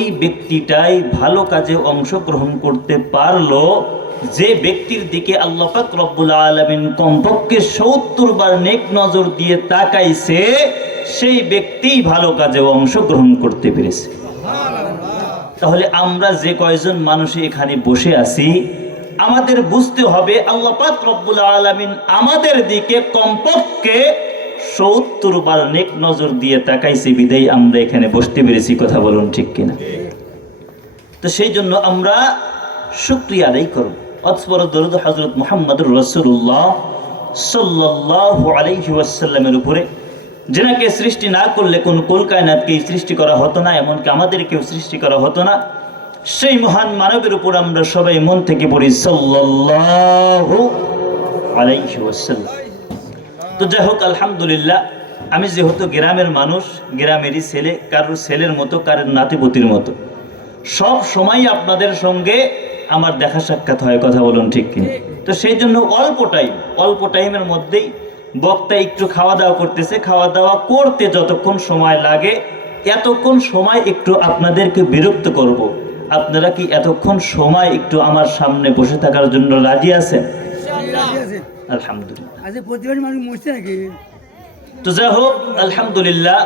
এই ব্যক্তিটাই ভালো কাজে অংশগ্রহণ করতে পারলো যে ব্যক্তির দিকে আল্লাহ পাক রব্বুল আলামিন কমপক্ষে ৭০ বার নেক নজর দিয়ে তাকাইছে, সেই ব্যক্তিই ভালো কাজে অংশগ্রহণ করতে পেরেছে। তাহলে আমরা যে কয়জন মানুষ এখানে বসে আছি, আমাদের বুঝতে হবে আল্লাহ পাক রব্বুল আলামিন আমাদের দিকে কমপক্ষে ৭০ বার নেক নজর দিয়ে তাকাইছে, বিদায় আমরা এখানে বসতে পেরেছি। কথা বলুন ঠিক কিনা? তো সেই জন্য আমরা শুকরিয়া আদায় করব। অতঃপর দরুদ হযরত মুহাম্মদুর রাসূলুল্লাহ সাল্লাল্লাহু আলাইহি ওয়াসাল্লামের উপরে, যেনাকে সৃষ্টি না করলে কোন কুল কায়নাতকে সৃষ্টি করা হতো না, এমনকি আমাদেরকেও সৃষ্টি করা হতো না। সেই মহান মানবের উপর আমরা সবাই মন থেকে পড়ি সাল্লাল্লাহু আলাইহি ওয়াসাল্লাম। তো যাই হোক, আলহামদুলিল্লাহ, আমি যেহেতু গ্রামের মানুষ, গ্রামেরই ছেলে, কারোর ছেলের মতো, কারোর নাতিপুতির মতো, সব সময় আপনাদের সঙ্গে আমার দেখা সাক্ষাৎ হয়। কথা বলুন ঠিক কিনা? তো সেই জন্য অল্প টাইমের মধ্যেই বক্তা একটু খাওয়া দাওয়া করতেছে। খাওয়া দাওয়া করতে যতক্ষণ সময় লাগে, এতক্ষণ সময় একটু আপনাদেরকে বিরক্ত করব। আপনারা কি এতক্ষণ সময় একটু আমার সামনে বসে থাকার জন্য রাজি আছেন? আলহামদুলিল্লাহ। তো যাই হোক, আলহামদুলিল্লাহ,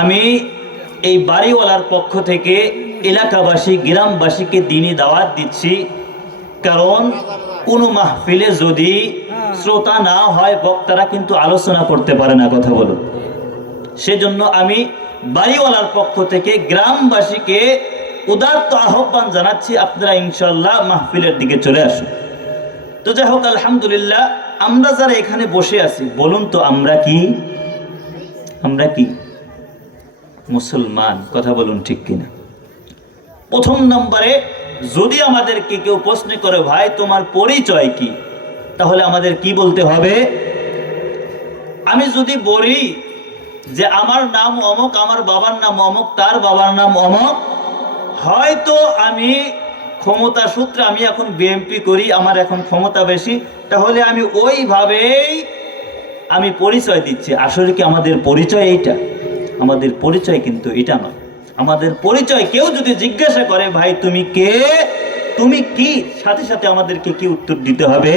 আমি এই বাড়িওয়ালার পক্ষ থেকে এলাকাবাসী, গ্রামবাসীকে দ্বীনি দাওয়াত দিচ্ছি। কারণ কোনো মাহফিলে যদি শ্রোতা না হয়, বক্তারা কিন্তু আলোচনা করতে পারে না। কথা বলুন। সেজন্য আমি বাড়িওয়ালার পক্ষ থেকে গ্রামবাসীকে উদাত্ত আহ্বান জানাচ্ছি, আপনারা ইনশাআল্লাহ মাহফিলের দিকে চলে আসুন। তো যাই হোক, আলহামদুলিল্লাহ, আমরা যারা এখানে বসে আছি, বলুন তো আমরা কি মুসলমান? কথা বলুন ঠিক কিনা? প্রথম নম্বরে যদি আমাদেরকে কেউ প্রশ্ন করে, ভাই তোমার পরিচয় কি, তাহলে আমাদের কি বলতে হবে? আমি যদি বলি যে আমার নাম অমুক, আমার বাবার নাম অমুক, তার বাবার নাম অমুক, হয়তো আমি ক্ষমতা সূত্রে আমি এখন বিএমপি করি, আমার এখন ক্ষমতা বেশি, তাহলে আমি ওইভাবেই আমি পরিচয় দিচ্ছি। আসলে কি আমাদের পরিচয় এইটা? আমাদের পরিচয় কিন্তু এটা নয়। আমাদের পরিচয় কেউ যদি জিজ্ঞাসা করে, ভাই তুমি কে, তুমি কি, সাথে সাথে আমাদেরকে কি উত্তর দিতে হবে?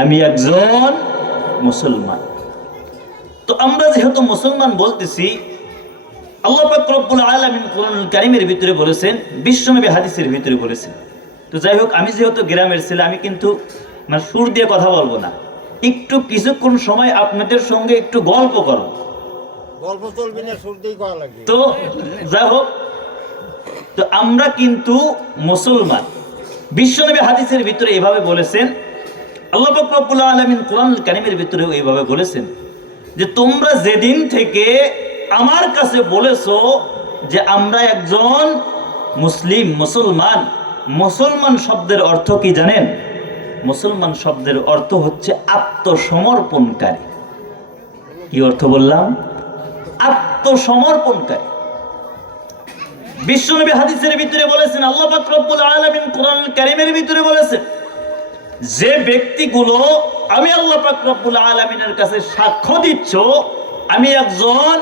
আমি একজন মুসলমান। তো আমরা যেহেতু মুসলমান বলতেছি, আল্লাহ পাক রব্বুল আলামিন কোরআনুল কারীমের ভিতরে বলেছেন, বিশ্বনবী হাদিসের ভিতরে বলেছেন। তো যাই হোক, আমি যেহেতু গ্রামের ছেলে, আমি কিন্তু সুর দিয়ে কথা বলবো না, একটু কিছুক্ষণ সময় আপনাদের সঙ্গে একটু গল্প করব। গল্প চলবে না, সুর দিয়ে করা লাগবে। তো যাই হোক, তো আমরা কিন্তু মুসলমান। বিশ্বনবী হাদিসের ভিতরে এভাবে বলেছেন, আল্লাহ পাক রব্বুল আলামিন কোরআনুল কারীমের ভিতরে এইভাবে বলেছেন যে তোমরা যেদিন থেকে আমার কাছে বলেছো যে আমরা একজন মুসলমান। মুসলমান শব্দের অর্থ কি জানেন? মুসলমান শব্দের অর্থ হচ্ছে আত্মসমর্পণকারী। কি অর্থ বললাম? আত্মসমর্পণকারী। বিশ্বনবী হাদিসের ভিতরে বলেছেন, আল্লাহ পাক রব্বুল আলামিন কোরআনুল কারীমের ভিতরে বলেছেন, যে ব্যক্তিগুলো আমি আল্লাহ পাক রব্বুল আলামিনের কাছে সাক্ষ্য দিচ্ছ আমি একজন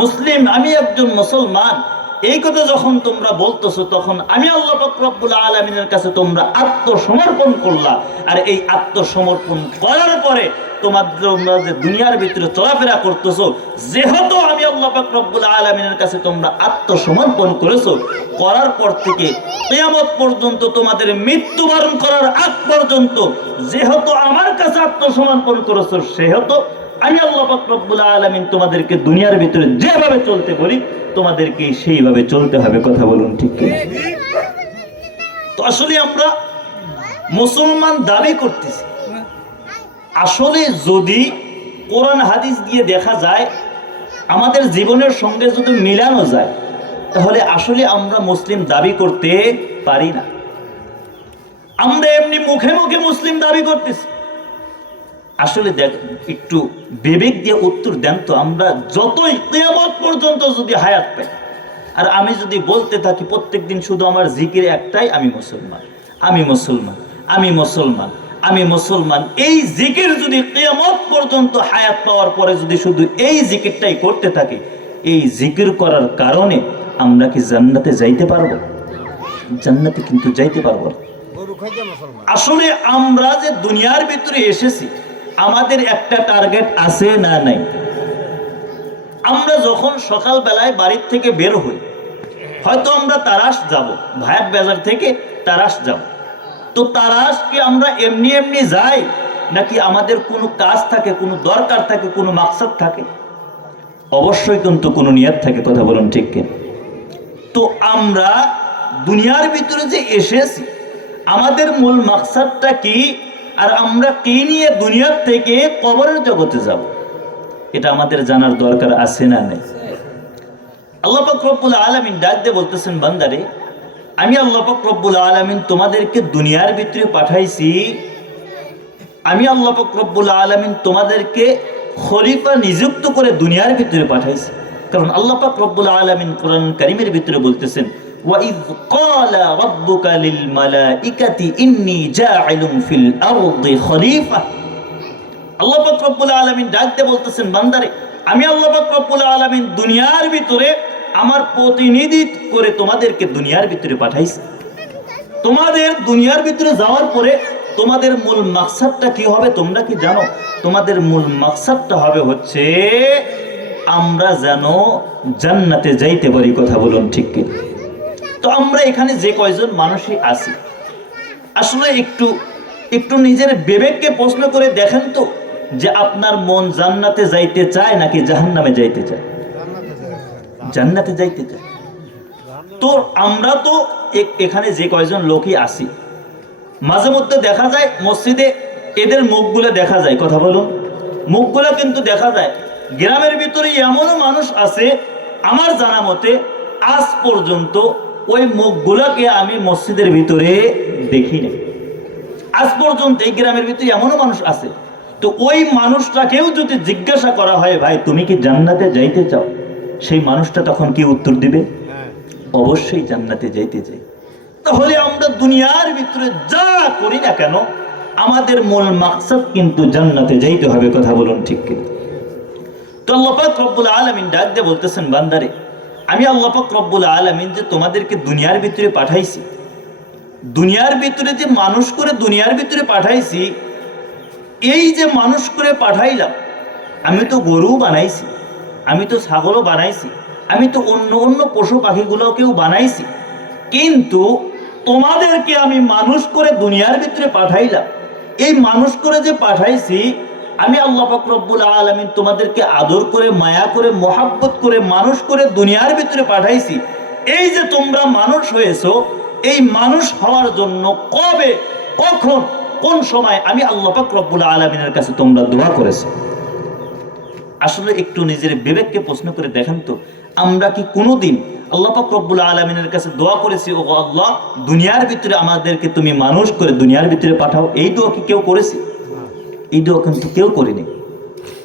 মুসলিম, আমি একজন মুসলমান, এই কথা যখন তোমরা বলতেছো, তখন আমি আল্লাহ পাক রব্বুল আলামিনের কাছে তোমরা আত্মসমর্পণ করলা। আর এই আত্মসমর্পণ করার পরে তোমরা যে দুনিয়ার ভিতরে চলাফেরা করতেছো, যেহেতু আমি আল্লাহ পাক রব্বুল আলামিনের কাছে তোমরা আত্মসমর্পণ করেছো, করার পর থেকে কিয়ামত পর্যন্ত, তোমাদের মৃত্যুবরণ করার আগ পর্যন্ত যেহেতু আমার কাছে আত্মসমর্পণ করেছো, সেহেতু আমি আল্লাহ পাক রব্বুল আলামিন তোমাদেরকে দুনিয়ার ভিতরে যেভাবে চলতে বলি, তোমাদেরকে সেইভাবে চলতে হবে। কথা বলুন ঠিক কি? তো আসলে আমরা মুসলমান দাবি করতেছি, আসলে যদি কোরআন হাদিস দিয়ে দেখা যায়, আমাদের জীবনের সঙ্গে যদি মিলানো যায়, তাহলে আসলে আমরা মুসলিম দাবি করতে পারি না। আমরা এমনি মুখে মুখে মুসলিম দাবি করতেছি। আসলে একটু বিবেক দিয়ে উত্তর দেন তো, আমরা যতই কিয়ামত পর্যন্ত যদি হায়াত পাই, আর আমি যদি বলতে থাকি প্রত্যেকদিন শুধু আমার জিকির একটাই, আমি মুসলমান, আমি মুসলমান, আমি মুসলমান, আমি মুসলমান, এই জিকির যদি কিয়ামত পর্যন্ত হায়াত পাওয়ার পরে যদি শুধু এই জিকিরটাই করতে থাকি, এই জিকির করার কারণে আমরা কি জান্নাতে যাইতে পারবো? জান্নাতে কিন্তু যাইতে পারবো না। গরু খাইতে মুসলমান। আসলে আমরা যে দুনিয়ার ভিতরে এসেছি, আমাদের একটা টার্গেট আছে না নাই? আমরা যখন সকালবেলায় বাড়ির থেকে বের হই, হয়তো আমরা তারাস যাব, ভায়াত বাজার থেকে তারাস যাব। তো তারাস কি আমরা এমনি এমনি যাই, নাকি আমাদের কোনো কাজ থাকে, কোনো দরকার থাকে, কোনো মাকসাদ থাকে? অবশ্যই কিন্তু কোনো নিয়ত থাকে, কথা বলুন ঠিক কিনা? তো আমরা দুনিয়ার ভিতরে যে এসেছি, আমাদের মূল মাকসাদটা কি, আর আমরা কি নিয়ে দুনিয়ার থেকে কবরের জগতে যাব, এটা আমাদের জানার দরকার আছে না নেই? আল্লাহ পাক রব্বুল আলামিন ডাক দিয়ে বলতেছেন, বান্দারে আমি আল্লাহ পাক রব্বুল আলামিন তোমাদেরকে দুনিয়ার ভিতরে পাঠাইছি, আমি আল্লাহ পাক রব্বুল আলামিন তোমাদেরকে খলিফা নিযুক্ত করে দুনিয়ার ভিতরে পাঠাইছি। কারণ আল্লাহ পাক রব্বুল আলামিন কোরআন কারীমের ভিতরে বলতেছেন, ওয়াইয ক্বালা রাব্বুকা লিল মালাইকাতি ইন্নী জাইলুন ফিল আরদি খলিফা। আল্লাহ পাক রব্বুল আলামিন ডাক দিয়ে বলতেছেন, বান্দারে আমি আল্লাহ পাক রব্বুল আলামিন দুনিয়ার ভিতরে আমার প্রতিনিধি করে তোমাদেরকে দুনিয়ার ভিতরে পাঠাইছি। তোমাদের দুনিয়ার ভিতরে যাওয়ার পরে তোমাদের মূল মাকসাদটা কি হবে তোমরা কি জানো? তোমাদের মূল মাকসাদটা হবে হচ্ছে আমরা যেন জান্নাতে যাইতে পারি, কথা বলুন ঠিক কি? তো আমরা এখানে যে কয়জন মানুষই আছি, আসলে একটু নিজের বিবেককে প্রশ্ন করে দেখেন তো, যে আপনার মন জান্নাতে যাইতে চায় নাকি জাহান্নামে যাইতে চায়? জান্নাতে যাইতে চায়। তো আমরা তো এখানে যে কয়জন লোকই আছি, মাঝে মধ্যে দেখা যায় মসজিদে এদের মুখগুলো দেখা যায়, কথা বলুন, মুখগুলো কিন্তু দেখা যায়। গ্রামের ভিতরে এমনও মানুষ আছে, আমার জানা মতে আজ পর্যন্ত ওই মুখগুলোকে আমি মসজিদের ভিতরে দেখি না। আজ পর্যন্ত এই গ্রামের ভিতরে এমনও মানুষ আছে। তো ওই মানুষটাকেও যদি জিজ্ঞাসা করা হয়, ভাই তুমি কি জান্নাতে যাইতে চাও, সেই মানুষটা তখন কি উত্তর দিবে? অবশ্যই জান্নাতে যাইতে চাই। তাহলে আমরা দুনিয়ার ভিতরে যা করি না কেন, আমাদের মূল মাকসাদ কিন্তু জান্নাতে যাইতে হবে, কথা বলুন ঠিক কি? তো আল্লাহ পাক রব্বুল আলামিন ডাক দিয়ে বলতেছেন, বান্দারে আমি আল্লাহ পাক রব্বুল আলামিন যে তোমাদেরকে দুনিয়ার ভিতরে পাঠাইছি, দুনিয়ার ভিতরে যে মানুষ করে দুনিয়ার ভিতরে পাঠাইছি, এই যে মানুষ করে পাঠাইলাম, আমি তো গরু বানাইছি, আমি তো ছাগলও বানাইছি, আমি তো অন্য অন্য পশু পাখিগুলোকেও বানাইছি, কিন্তু তোমাদেরকে আমি মানুষ করে দুনিয়ার ভিতরে পাঠাইলাম। এই মানুষ করে যে পাঠাইছি, আমি আল্লাহ পাক রব্বুল আলামিন তোমাদেরকে আদর করে, মায়া করে, মোহাব্বত করে মানুষ করে দুনিয়ার ভিতরে পাঠাইছি। এই যে তোমরা মানুষ হয়েছো, এই মানুষ হওয়ার জন্য কবে, কখন, কোন সময় আমি আল্লাহ পাক রব্বুল আলামিনের কাছে তোমরা দোয়া করেছো? আসলে একটু নিজের বিবেককে প্রশ্ন করে দেখেন তো, আমরা কি কোনোদিন আল্লাহ পাক রব্বুল আলামিনের কাছে দোয়া করেছি, ও আল্লাহ দুনিয়ার ভিতরে আমাদেরকে তুমি মানুষ করে দুনিয়ার ভিতরে পাঠাও? এই দোয়া কি কেউ করেছে? এই দোয়া কিন্তু কেউ করেনি।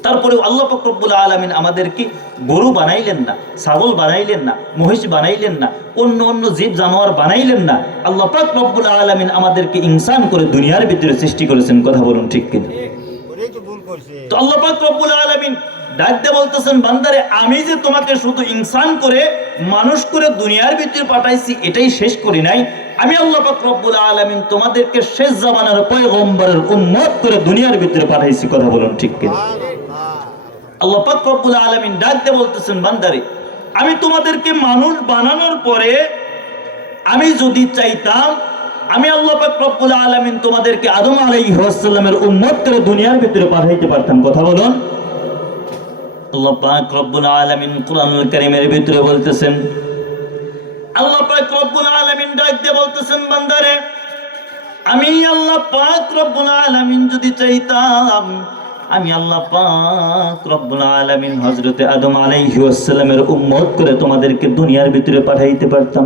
তারপরেও আল্লাহ পাক রব্বুল আলামিন আমাদেরকে গরু বানাইলেন না, ছাগল বানাইলেন না, মহিষ বানাইলেন না, অন্য অন্য জীব জানোয়ার বানাইলেন না। আল্লাহ পাক রব্বুল আলামিন আমাদেরকে ইনসান করে দুনিয়ার ভিতরে সৃষ্টি করেছেন, কথা বলুন ঠিক কিনা? তো আল্লাহ পাক রব্বুল আলামিন ডাক দিয়ে বলতেছেন, বান্দারে আমি যে তোমাকে শুধু ইনসান করে মানুষ করে দুনিয়ার ভিতরে পাঠাইছি, এটাই শেষ করি নাই। আমি আল্লাহ পাক রব্বুল আলামিন তোমাদেরকে শেষ জামানার পয়গম্বরের উম্মত করে দুনিয়ার ভিতরে পাঠাইছি, কথা বলুন ঠিক কিনা? আল্লাহ পাক রব্বুল আলামিন ডাক দিয়ে বলতেছেন, বান্দারে আমি তোমাদেরকে মানুষ বানানোর পরে আমি যদি চাইতাম, আমি আল্লাহ পাক রব্বুল আলামিন তোমাদেরকে আদম আলাইহিস সালামের উম্মত করে দুনিয়ার ভিতরে পাঠাইতে পারতাম, কথা বলুন। আল্লাহ পাক রব্বুল আলামিন কোরআনুল কারীমের ভিতরে বলতেছেন, আল্লাহ পাক রব্বুল আলামিন ডাক দিয়ে বলতেছেন, বান্দারে আমি আল্লাহ পাক রব্বুল আলামিন যদি চাইতাম, আমি আল্লাহ পাক রব্বুল আলামিন হযরতে আদম আলাইহিস সালামের উম্মত করে তোমাদেরকে দুনিয়ার ভিতরে পাঠাইতে পারতাম।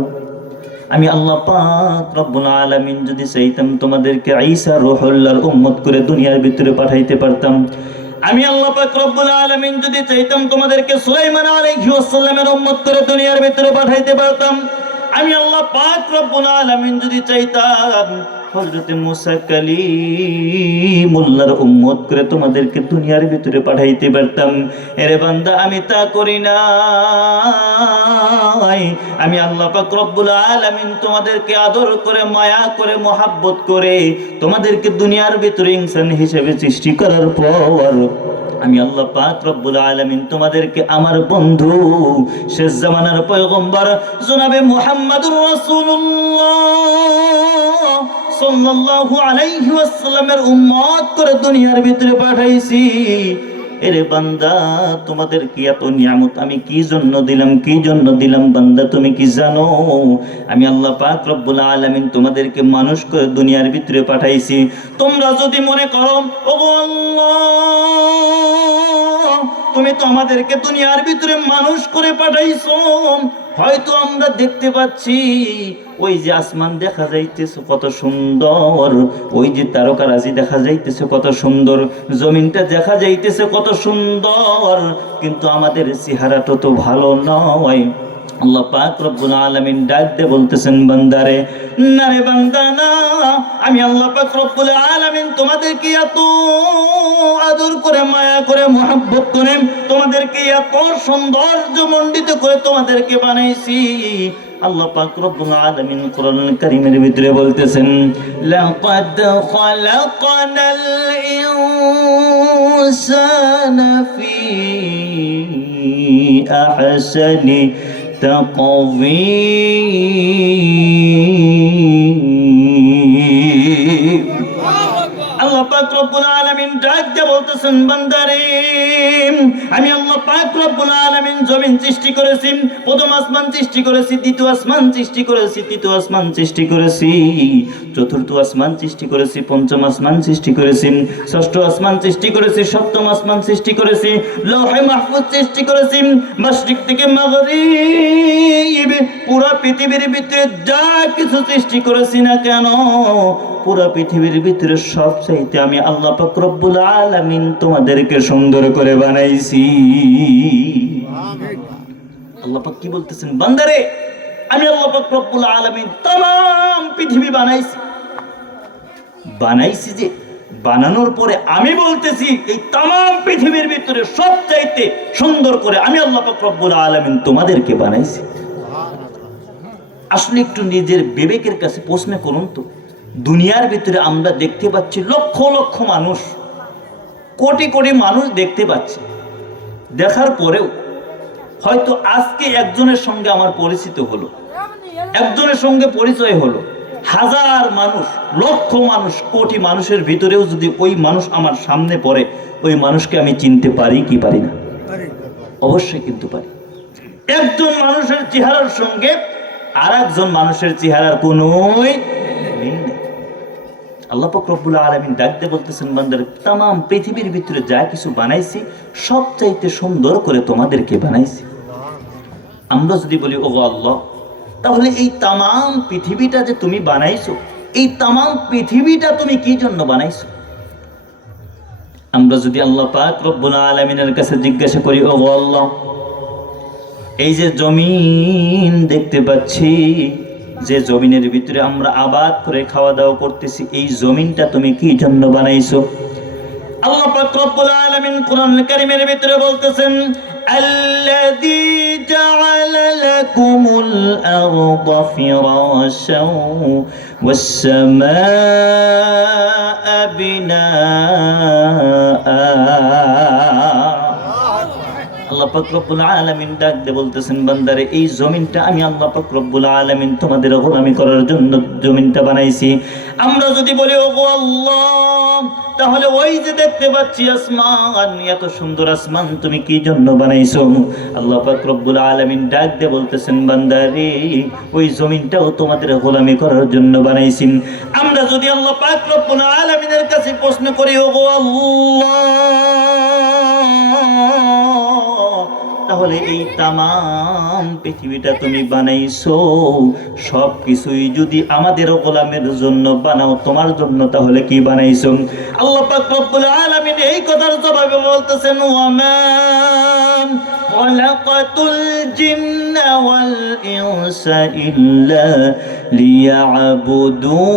আমি আল্লাহ পাক রব্বুল আলামিন যদি চাইতাম, তোমাদেরকে ঈসা রূহুল্লাহর উম্মত করে দুনিয়ার ভিতরে পাঠাইতে পারতাম। আমি আল্লাহ পাক রব্বুল আলামিন যদি চাইতাম, তোমাদেরকে সুলাইমান আলাইহিস সালামের উম্মত করে দুনিয়ার ভিতরে পাঠাইতে পারতাম। আমি আল্লাহ পাক রব্বুল আলামিন যদি চাইতাম, হযরতে মুসা কালিমুল্লাহর উম্মত করে তোমাদেরকে দুনিয়ার ভিতরে পাঠাইতে পারতাম। এরে বান্দা, আমি তা করি না। আমি আল্লাহ পাক রব্বুল আলামিন তোমাদেরকে আদর করে, মায়া করে, মহাব্বত করে তোমাদেরকে দুনিয়ার ভিতরে ইনসান হিসেবে সৃষ্টি করার পর আমি আল্লাহ পাক রব্বুল আলামিন তোমাদেরকে আমার বন্ধু, শেষ জামানার পয়গম্বর জনাবে মুহাম্মদুর রাসূলুল্লাহ সাল্লাল্লাহু আলাইহি ওয়াসাল্লামের উম্মত করে দুনিয়ার ভিতরে পাঠাইছি। এরে বান্দা, তোমাদেরকে এত নিয়ামত আমি কি জন্য দিলাম বান্দা, তুমি কি জানো? আমি আল্লাহ পাক রব্বুল আলামিন তোমাদেরকে মানুষ করে দুনিয়ার ভিতরে পাঠাইছি। তোমরা যদি মনে করো ওগো আল্লাহ, তুমি তো আমাদেরকে দুনিয়ার ভিতরে মানুষ করে পাঠাইছো, হয়তো আমরা দেখতে পাচ্ছি ওই যে আসমান দেখা যাইতেছে কত সুন্দর, ওই যে তারকারাজি দেখা যাইতেছে কত সুন্দর, জমিনটা দেখা যাইতেছে কত সুন্দর, কিন্তু আমাদের চেহারাটা তো ভালো নয়। আল্লাহ পাক রব্বুল আলামিন ডাক দিয়ে বলতেছেন, বান্দারে না রে বান্দা না, আমি আল্লাহ পাক রব্বুল আলামিন তোমাদেরকে এত আদর করে, মায়া করে, মহব্বত করে তোমাদেরকে এত সৌন্দর্য মণ্ডিত করে তোমাদেরকে বানাইছি। আল্লাহ পাক রব্বুল আলামিন কোরআনুল কারীমের ভিতরে বলতেছেন, লাকাদ খালাকনাল ইনসানা ফি আহসানি তাকওয়ীম। আল্লাহ পাক রব্বুল আলামিন ডাক দিয়ে বলতেছেন, বান্দারে আমি আল্লাহ পাক রব্বুল আলামিন জমিন সৃষ্টি করেছি, প্রথম আসমান সৃষ্টি করেছি, দ্বিতীয় আসমান সৃষ্টি করেছি, তৃতীয় আসমান সৃষ্টি করেছি, চতুর্থ আসমান সৃষ্টি করেছি, পঞ্চম আসমান সৃষ্টি করেছি, ষষ্ঠ আসমান সৃষ্টি করেছি, সপ্তম আসমান সৃষ্টি করেছি, লৌহে মাহফুজ সৃষ্টি করেছি, মাশরিক থেকে মাগরিব পুরো পৃথিবীর ভিতরে যা কিছু সৃষ্টি করেছি না কেন, পুরো পৃথিবীর ভিতরে সবচাইতে আমি আল্লাহ পাক রব্বুল আলামিন তোমাদেরকে সুন্দর করে বানাইছি। আল্লাহ পাক কি বলতেছেন, বান্দারে আমি আল্লাহ পাক রব্বুল আলামিন तमाम পৃথিবী বানাইছি যে বানানোর পরে আমি বলতেছি এই तमाम পৃথিবীর ভিতরে সবচাইতে সুন্দর করে আমি আল্লাহ পাক রব্বুল আলামিন তোমাদেরকে বানাইছি। আসলে একটু নিজের বিবেকের কাছে প্রশ্ন করুন তো, দুনিয়ার ভিতরে আমরা দেখতে পাচ্ছি লক্ষ লক্ষ মানুষ, কোটি কোটি মানুষ দেখতে পাচ্ছি, দেখার পরেও হয়তো আজকে একজনের সঙ্গে আমার পরিচিত হলো, একজনের সঙ্গে পরিচয় হলো, হাজার মানুষ, লক্ষ মানুষ, কোটি মানুষের ভিতরেও যদি ওই মানুষ আমার সামনে পড়ে, ওই মানুষকে আমি চিনতে পারি কি পারি না? অবশ্যই কিন্তু পারি। একজন মানুষের চেহারার সঙ্গে আর একজন মানুষের চেহারার কোনো মিল নেই। আল্লাহ পাক রব্বুল আলামিন ডাক দিয়ে বলতেছেন, বান্দার तमाम পৃথিবীর ভিতরে যা কিছু বানাইছি সবচাইতে সুন্দর করে তোমাদেরকে বানাইছি। আমরা যদি বলি ওগো আল্লাহ, তাহলে এই तमाम পৃথিবীটা যে তুমি বানাইছো, এই तमाम পৃথিবীটা তুমি কি জন্য বানাইছো? আমরা যদি আল্লাহ পাক রব্বুল আলামিনের কাছে জিজ্ঞাসা করি, ওগো আল্লাহ, এই যে জমিন দেখতে পাচ্ছি, যে জমিনের ভিতরে আমরা আবাদ করে খাওয়া দাওয়া করতেছি, এই জমিনটা তুমি কি জন্য বানাইছো? আল্লাহ পাক রব্বুল আলামিন কোরআনুল কারীমের ভিতরে বলতেছেন, আল্লাযী জাআলা লাকুমুল আরদা ফিরাশাও ওয়াস সামাআ বিনাআ। আল্লাহ পাক রব্বুল আলামিন ডাক দিয়ে বলতেছেন, বান্দারে এই জমিনটা আমি আল্লাহ পাক রব্বুল আলামিন তোমাদের গোলামি করার জন্য জমিনটা বানাইছি। আমরা যদি বলি ওগো আল্লাহ, তাহলে ওই যে দেখতে পাচ্ছি আসমান, এত সুন্দর আসমান তুমি কি জন্য বানাইছো? আল্লাহ পাক রব্বুল আলামিন ডাক দিয়ে বলতেছেন, বান্দারে ওই জমিনটাও তোমাদের গোলামি করার জন্য বানাইছি। আমরা যদি আল্লাহ পাক রব্বুল আলামিনের কাছে প্রশ্ন করি, ওগো আল্লাহ, তাহলে এই तमाम পৃথিবীটা তুমি বানাইছো, সব কিছুই যদি আমাদের গোলামের জন্য বানাও, তোমার জন্য তাহলে কি বানাইছো? আল্লাহ পাক রব্বুল আলামিন এই কথার জবাবে বলতেছেন, ওয়ামা খালাকাতুল জিন্না ওয়াল ইনসা ইল্লা লিয়াবুদুন।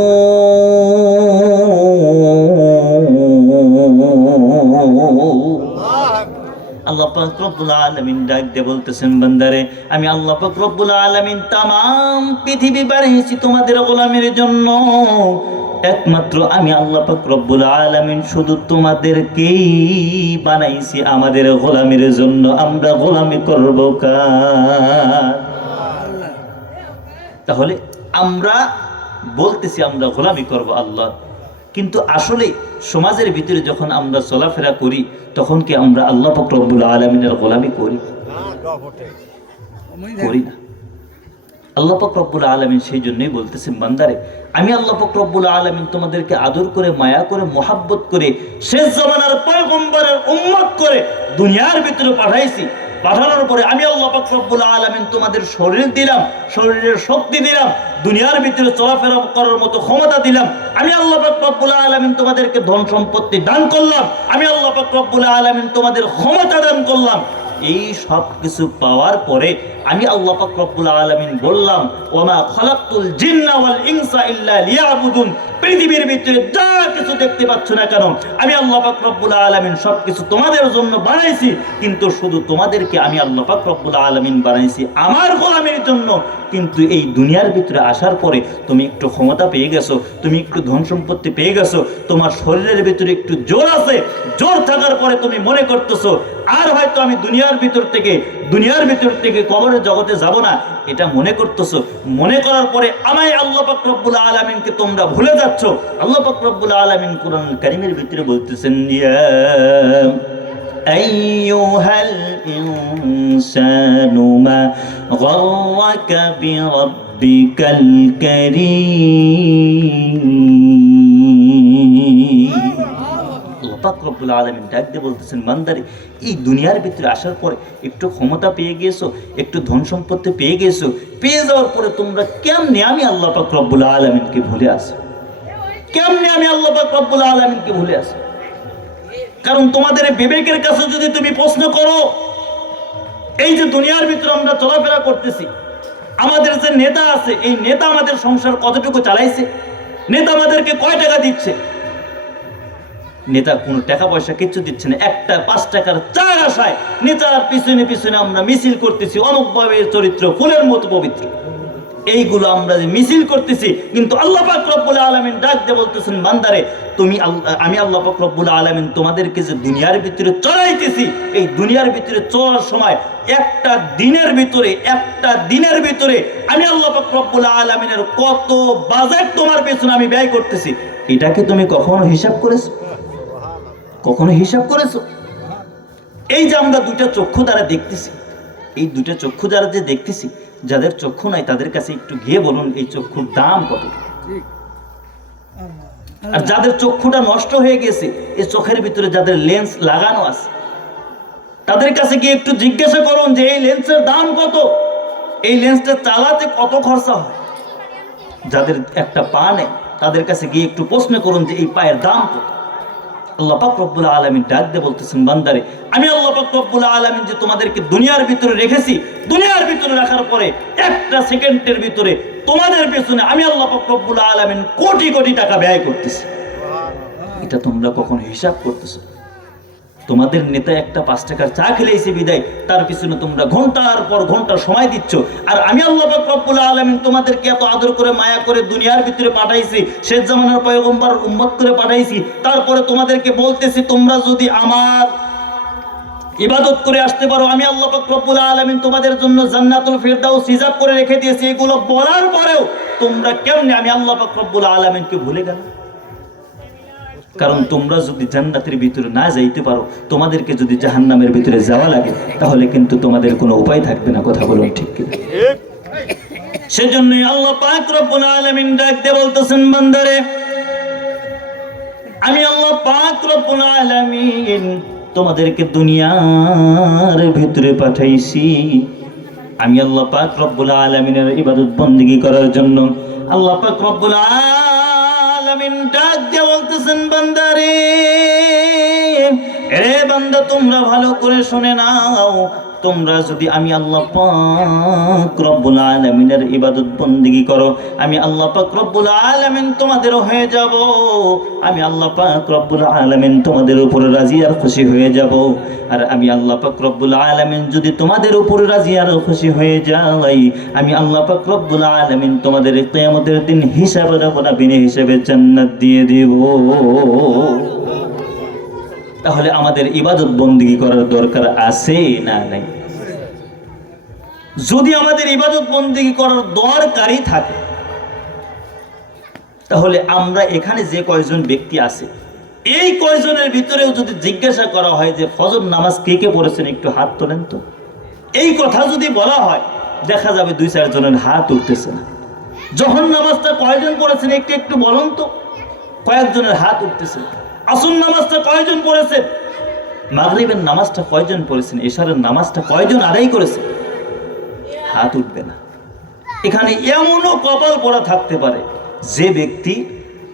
আল্লাহ পাক রব্বুল আলামিন ডাক দিয়ে বলতেছেন, বান্দারে আমি আল্লাহ পাক রব্বুল আলামিন তামাম পৃথিবী বানিয়েছি তোমাদের গোলামের জন্য। একমাত্র আমি আল্লাহ পাক রব্বুল আলামিন শুধু তোমাদেরকেই বানাইছি আমাদের গোলামের জন্য। আমরা গোলামি করব কার? তাহলে আমরা বলতেছি আমরা গোলামি করব আল্লাহ, কিন্তু আসলে সমাজের ভিতরে যখন আমরা চলাফেরা করি তখন কি আমরা আল্লাহ পাক রব্বুল আলামিনের গোলামি করি? করি না। আল্লাহ পাক রব্বুল আলামিন সেই জন্যই বলতেছেন, বান্দারে আমি আল্লাহ পাক রব্বুল আলামিন তোমাদেরকে আদর করে, মায়া করে, মোহাব্বত করে, শেষ জামানার পয়গম্বরের উম্মত করে দুনিয়ার ভিতরে পাঠাইছি। পাঠানোর পরে আমি আল্লাহ পাক রব্বুল আলামিন তোমাদের শরীর দিলাম, শরীরের শক্তি দিলাম, দুনিয়ার ভিতরে চলাফেরা করার মতো ক্ষমতা দিলাম। আমি আল্লাহ পাক রব্বুল আলামিন তোমাদেরকে ধন সম্পত্তি দান করলাম। আমি আল্লাহ পাক রব্বুল আলামিন তোমাদের ক্ষমতা দান করলাম। এই সব কিছু পাওয়ার পরে আমি আল্লাহ পাক রব্বুল আলামিন বললাম, ওমা খালাকতুল জিন্না ওয়াল ইনসা ইল্লা লিয়াবুদুন। পৃথিবীর ভিতরে যা কিছু দেখতে পাচ্ছ না কেন আমি আল্লাহ পাক রব্বুল আলামিন সব কিছু তোমাদের জন্য বানাইছি, কিন্তু শুধু তোমাদেরকে আমি আল্লাহ পাক রব্বুল আলামিন বানাইছি আমার গোলামের জন্য। কিন্তু এই দুনিয়ার ভিতরে আসার পরে তুমি একটু ক্ষমতা পেয়ে গেছো, তুমি একটু ধন সম্পত্তি পেয়ে গেছো, তোমার শরীরের ভিতরে একটু জোর আছে, জোর থাকার পরে তুমি মনে করতেছো আর হয়তো আমি দুনিয়ার ভিতর থেকে কবরের জগতে যাব না, এটা মনে করতেছো। মনে করার পরে আমায় আল্লাহ পাক রব্বুল আলামিনকে তোমরা ভুলে যাচ্ছ। আল্লাহ পাক রব্বুল আলামিন কোরআন কারীমের ভিতরে বলতেছেন, ইয়া আইয়ুহাল ইনসানু মা গাররাকা বিরাব্বিকাল কারীম। আল্লাহ পাক রব্বুল আলামিন ডাক দিয়ে বলতেছেন, বান্দারে এই দুনিয়ার ভিতরে আসার পরে একটু ক্ষমতা পেয়ে গিয়েছো, একটু ধন সম্পত্তি পেয়ে গিয়েছো, পেয়ে যাওয়ার পরে তোমরা কেমনে আমি আল্লাহ পাক রব্বুল আলামিনকে ভুলে আসো? কেমনে আমি আল্লাহ পাক রব্বুল আলামিনকে ভুলে আসো? কারণ তোমাদের বিবেকের কাছে যদি তুমি প্রশ্ন করো, এই যে দুনিয়ার ভিতরে আমরা চলাফেরা করতেছি, আমাদের যে নেতা আছে, এই নেতা আমাদের সংসার কতটুকু চালাইছে? নেতা আমাদেরকে কয় টাকা দিচ্ছে? নেতা কোনো টাকা পয়সা কিচ্ছু দিচ্ছে না। একটা 5 টাকার চার আশায় নেতার পিছনে পিছনে আমরা মিছিল করতেছি, অমুকভাবে চরিত্র ফুলের মতো পবিত্র, এইগুলো আমরা যে মিছিল করতেছি। কিন্তু আল্লাহ পাক রব্বুল আলামিন ডাক দিয়ে বলতেছেন, বান্দারে আমি আল্লাহ পাক রব্বুল আলামিন তোমাদেরকে যে দুনিয়ার ভিতরে চড়াইতেছি, এই দুনিয়ার ভিতরে চলার সময় একটা দিনের ভিতরে আমি আল্লাহ পাক রব্বুল আলামিনের কত বাজেট তোমার পেছনে আমি ব্যয় করতেছি, এটাকে তুমি কখনো হিসাব করেছো? কখনো হিসাব করেছো? এই যে আমরা দুইটা চক্ষু দ্বারা দেখতেছি, এই দুইটা চক্ষু দ্বারা যে দেখতেছি, যাদের চক্ষু নাই তাদের কাছে একটু গিয়ে বলুন এই চক্ষুর দাম কত? আর যাদের চক্ষুটা নষ্ট হয়ে গেছে, এই চোখের ভিতরে যাদের লেন্স লাগানো আছে, তাদের কাছে গিয়ে একটু জিজ্ঞাসা করুন যে এই লেন্সের দাম কত, এই লেন্সটা চালাতে কত খরচা হয়। যাদের একটা পা নেই তাদের কাছে গিয়ে একটু প্রশ্ন করুন যে এই পায়ের দাম কত। আল্লাহ পাক রব্বুল আলামিন ডাক দিয়ে বলতেছেন, বান্দারে আমি আল্লাহ পাক রব্বুল আলামিন যে তোমাদেরকে দুনিয়ার ভিতরে রেখেছি, দুনিয়ার ভিতরে রাখার পরে একটা সেকেন্ডের ভিতরে তোমাদের পেছনে আমি আল্লাহ পাক রব্বুল আলামিন কোটি কোটি টাকা ব্যয় করতেছি। এটা তোমরা কখনো হিসাব করতেছো? তোমাদের নেতা একটা 5 টাকার চা খেলেছে বিদায়, তার পিছনে তোমরা ঘন্টার পর ঘন্টা সময় দিচ্ছ। আর আমি আল্লাহ পাক রব্বুল আলামিন তোমাদেরকে এত আদর করে, মায়া করে দুনিয়ার ভিতরে পাঠাইছি, শেষ জামানার পয়গম্বর উম্মত করে পাঠাইছি। তারপরে তোমাদেরকে বলতেছি তোমরা যদি আমার ইবাদত করে আসতে পারো, আমি আল্লাহ পাক রব্বুল আলামিন তোমাদের জন্য জান্নাতুল ফিরদাউস রিজার্ভ করে রেখে দিয়েছি। এগুলো বলার পরেও তোমরা কেমনে আমি আল্লাহ পাক রব্বুল আলামিনকে ভুলে গেলে? কারণ তোমরা যদি জান্নাতের ভিতরে না যাইতে পারো, তোমাদেরকে যদি জাহান্নামের ভিতরে যাওয়া লাগে, তাহলে কিন্তু তোমাদের কোনো উপায় থাকবে না। কথা বলুন ঠিক কি? সেজন্যই আল্লাহ পাক রব্বুল আলামিন ডাক দিয়ে বলতেছেন, বান্দারে আমি আল্লাহ পাক রব্বুল আলামিন তোমাদেরকে দুনিয়ার ভিতরে পাঠাইছি, আমি আল্লাহ পাক রব্বুল আলামিনের ইবাদত বندگی করার জন্য। আল্লাহ পাক রব্বুল আলামিন ডাক দিয়ে বলতেছেন, বান্দারে এ বান্দা তোমরা ভালো করে শুনে নাও, তোমরা যদি আমি আল্লাহ পাক রব্বুল আলামিনের ইবাদত বন্দেগী করো, আমি আল্লাহ পাক রব্বুল আলামিন তোমাদেরও হয়ে যাব। আমি আল্লাহ পাক রব্বুল আলামিন তোমাদের উপরে রাজি আর খুশি হয়ে যাব। আর আমি আল্লাহ পাক রব্বুল আলামিন যদি তোমাদের উপরে রাজি আর খুশি হয়ে যাই, আমি আল্লাহ পাক রব্বুল আলামিন তোমাদের কিয়ামতের দিন হিসাব নেব না, বিনা হিসাবে জান্নাত দিয়ে দেব। তাহলে আমাদের ইবাদত বন্দেগী করার দরকার আছে না নাই? যদি আমাদের ইবাদত বন্দেগী করার দরকারই থাকে, তাহলে আমরা এখানে যে কয়জন ব্যক্তি আছে, এই কয়জনের ভিতরেও যদি জিজ্ঞাসা করা হয় যে ফজর নামাজ কে কে পড়েছেন, একটু হাত তোলেন তো, এই কথা যদি বলা হয়, দেখা যাবে 2-4 জনের হাত উঠতেছে না। জোহর নামাজটা কয়জন পড়েছেন একটু একটু বলুন তো, কয়েকজনের হাত উঠতেছে। আসর নামাজটা কয়জন পড়েছেন, মাগরিবের নামাজটা কয়জন পড়েছেন, এশারের নামাজটা কয়জন আদায় করেছেন, হাত উঠবে না। এখানে এমনও কপাল পড়া থাকতে পারে যে ব্যক্তি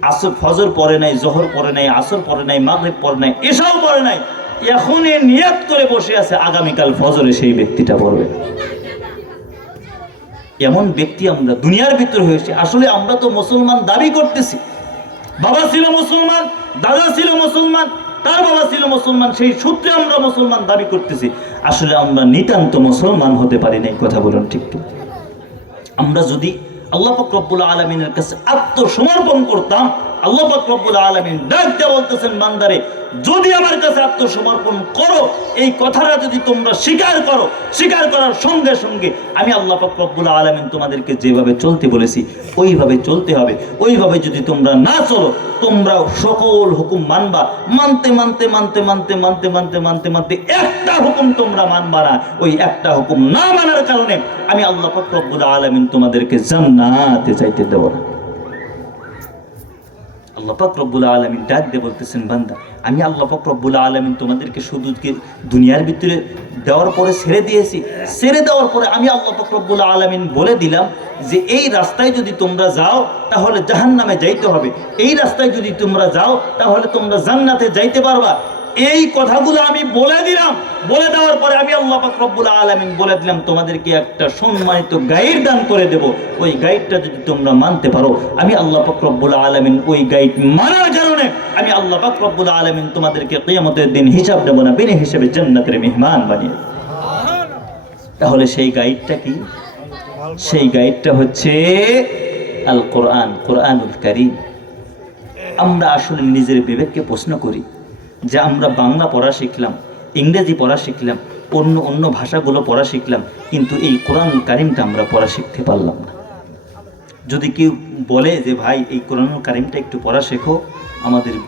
আসর ফজর পড়ে নাই, জোহর পড়ে নাই, আসর পড়ে নাই, মাগরিব পড়ে নাই, এশাও পড়ে নাই, এখন এ নিয়ত করে বসে আছে আগামীকাল ফজরে সেই ব্যক্তিটা পড়বে। এমন ব্যক্তি আমরা দুনিয়ার ভিতরে হয়েছে। আসলে আমরা তো মুসলমান দাবি করতেছি, বাবা ছিল মুসলমান, দাদা ছিল মুসলমান, তার বাবা ছিল মুসলমান, সেই সূত্রে আমরা মুসলমান দাবি করতেছি। আসলে আমরা নিতান্ত মুসলমান হতে পারি না, এই কথা বলুন ঠিক কি? আমরা যদি আল্লাহ পাক রব্বুল আলামিনের কাছে আত্মসমর্পণ করতাম, আল্লাহ পাক রব্বুল আলামিন ডাক দিয়ে বলতেছেন, বান্দারে যদি আমার কাছে আত্মসমর্পণ করো, এই কথাটা যদি তোমরা স্বীকার করো, স্বীকার করার সঙ্গে সঙ্গে আমি আল্লাহ পাক রব্বুল আলামিন তোমাদেরকে যেভাবে চলতে বলেছি ওইভাবে চলতে হবে। ওইভাবে যদি তোমরা না চলো, তোমরা সকল হুকুম মানবা, মানতে মানতে মানতে মানতে মানতে মানতে মানতে মানতে একটা হুকুম তোমরা মানবা না। ওই একটা হুকুম না মানার কারণে আমি আল্লাহ পাক রব্বুল আলামিন তোমাদেরকে জান্নাতে যাইতে দেব না। আল্লাহ পাক রব্বুল আলামিন ডাক দিয়ে বলতেছেন, বান্দা আমি আল্লাহ পাক রব্বুল আলামিন তোমাদেরকে শুধু দুনিয়ার ভিতরে দেওয়ার পরে ছেড়ে দিয়েছি, ছেড়ে দেওয়ার পরে আমি আল্লাহ পাক রব্বুল আলামিন বলে দিলাম যে এই রাস্তায় যদি তোমরা যাও তাহলে জাহান্নামে যাইতে হবে, এই রাস্তায় যদি তোমরা যাও তাহলে তোমরা জান্নাতে যাইতে পারবা। এই কথাগুলো আমি বলে দিলাম। বলে দেওয়ার পরে আমি আল্লাহ পাক রব্বুল আলামিন বলে দিলাম তোমাদেরকে একটা সম্মানিত গাইড দান করে দেব। ওই গাইডটা যদি তোমরা মানতে পারো, আমি আল্লাহ পাক রব্বুল আলামিন ওই গাইড মানার কারণে আমি আল্লাহ পাক রব্বুল আলামিন তোমাদেরকে কিয়ামতের দিন হিসাব দেব না, বিনা হিসেবে জান্নাতের মেহমান বানিয়ে। তাহলে সেই গাইডটা কি? সেই গাইডটা হচ্ছে আল কোরআন, কোরআনুল কারীম। আমরা আসলে নিজের বিবেককে প্রশ্ন করি যে আমরা বাংলা পড়া শিখলাম, ইংরেজি পড়া শিখলাম, অন্য ভাষাগুলো পড়া শিখলাম, কিন্তু এই কোরআনুল কারীমটা আমরা পড়া শিখতে পারলাম না। যদি কেউ বলে যে ভাই এই কোরআনুল কারীমটা একটু পড়া শেখো,